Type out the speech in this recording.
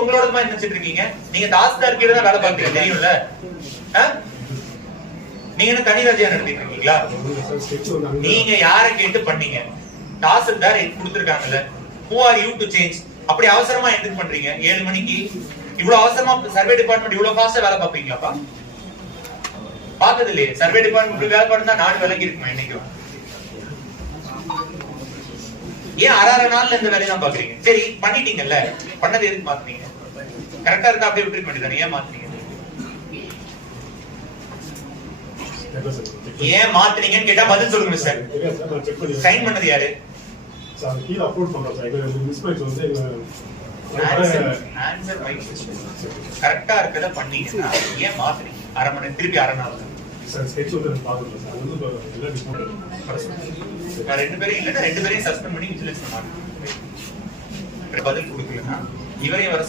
உங்களோட நினைச்சிட்டு இருக்கீங்க. நீங்க தாசில்தார் கீழ தான் வேலை பார்க்கறீங்க தெரியும்ல. நீங்க என்ன தனி ராஜ்யம் நடத்திட்டு இருக்கீங்களா? நீங்க யாரை கேட்டு பண்ணீங்க? Tahsildar கொடுத்திருக்காங்கல்ல. Who are you to change? அப்படி அவசரமா எதுக்கு பண்றீங்க? 7 மணிக்கு இவ்வளவு அவசரமா சர்வே டிபார்ட்மெண்ட் இவ்வளவு ஃபாஸ்டா வேலை பார்ப்பீங்களாப்பா? பார்த்தது இல்லையே. சர்வே டிபார்ட்மெண்ட் வேலை பார்த்தா நாடு விலகி இருக்குமா என்னைக்கும்? ஏன் அரை நாள்ல இந்த வேலையை தான் பாக்குறீங்க? சரி பண்ணிட்டீங்கல்ல, பண்ணது எதுக்கு மாத்துறீங்க? கரெக்டா இருந்தா அப்படியே விட்டுருக்க வேண்டியதானே, ஏன் மாத்துறீங்க? ஏன் மாத்துறீங்கன்னு கேட்டா பதில் சொல்லுங்க மிஸ்டர். சைன் பண்ணது யாரு? கரெக்டா இருக்கத பண்ணீங்கன்னா ஏன் மாத்துறீங்க? அரை மணி திருப்பி அரை நாள் ரெண்டு பேரும் இல்லன்னா 2 பேரையும் சஸ்பெண்ட் பண்ணி விஜிலன்ஸ் பண்ணாங்க. பதில் கொடுக்கலன்னா இவரையும் வர